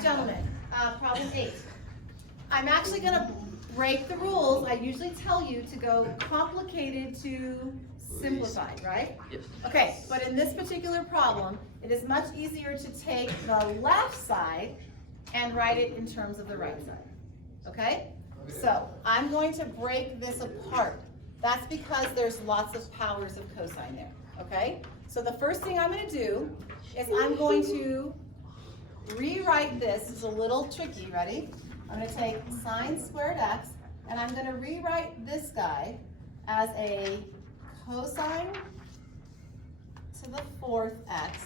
right, gentlemen, problem 8. I'm actually going to break the rules. I usually tell you to go complicated to simplified, right? Yes. Okay, but in this particular problem, it is much easier to take the left side and write it in terms of the right side. Okay? So I'm going to break this apart. That's because there's lots of powers of cosine there. Okay? So the first thing I'm going to do is I'm going to rewrite this. It's a little tricky. Ready? I'm going to take sine squared x, and I'm going to rewrite this guy as a cosine to the 4th x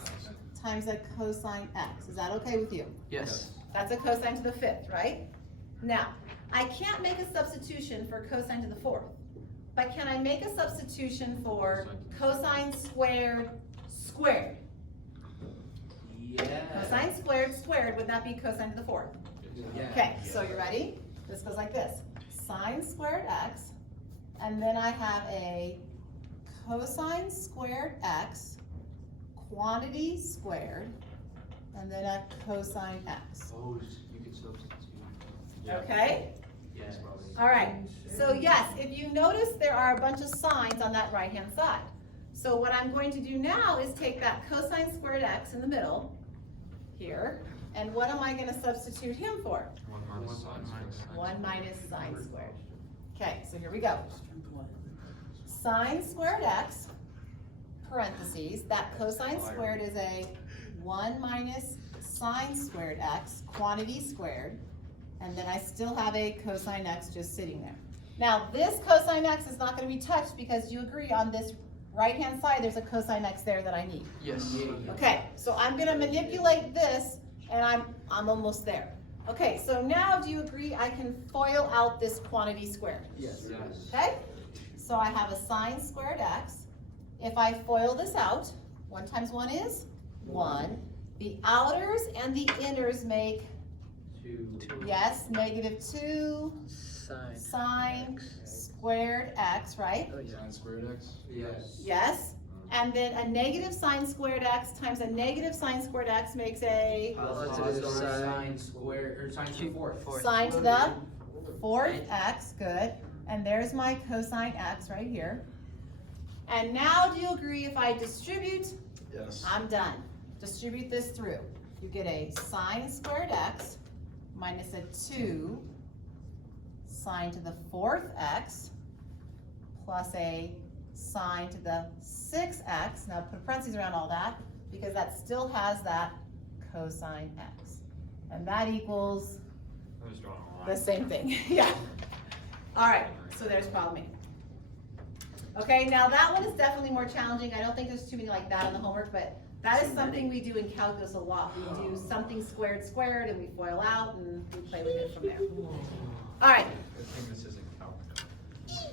times a cosine x. Is that okay with you? Yes. That's a cosine to the 5th, right? Now, I can't make a substitution for cosine to the 4th, but can I make a substitution for cosine squared squared? Yeah. Cosine squared squared would not be cosine to the 4th. Yeah. Okay, so you ready? This goes like this. Sine squared x, and then I have a cosine squared x, quantity squared, and then a cosine x. Oh, you can substitute. Okay? Yes. All right. So yes, if you notice, there are a bunch of signs on that right-hand side. So what I'm going to do now is take that cosine squared x in the middle here, and what am I going to substitute him for? 1 minus sine squared. Okay, so here we go. Sine squared x, parentheses, that cosine squared is a 1 minus sine squared x, quantity squared, and then I still have a cosine x just sitting there. Now, this cosine x is not going to be touched because you agree on this right-hand side, there's a cosine x there that I need. Yes. Okay, so I'm going to manipulate this, and I'm almost there. Okay, so now do you agree I can FOIL out this quantity squared? Yes. Okay, so I have a sine squared x. If I FOIL this out, 1 times 1 is 1. The outers and the inners make, yes, -2 sine squared x, right? Oh, yeah. Sine squared x? Yes. Yes. And then a negative sine squared x times a negative sine squared x makes a Positive sine squared, or sine to the 4th. sine to the 4th x, good. And there's my cosine x right here. And now do you agree if I distribute? Yes. I'm done. Distribute this through. You get a sine squared x minus a 2 sine to the 4th x plus a sine to the 6x. Now put parentheses around all that because that still has that cosine x. And that equals the same thing. Yeah. All right, so there's problem 8. Okay, now that one is definitely more challenging. I don't think there's too many like that in the homework, but that is something we do in calculus a lot. We do something squared squared and we FOIL out and we play with it from there. All right. I think this isn't calculus.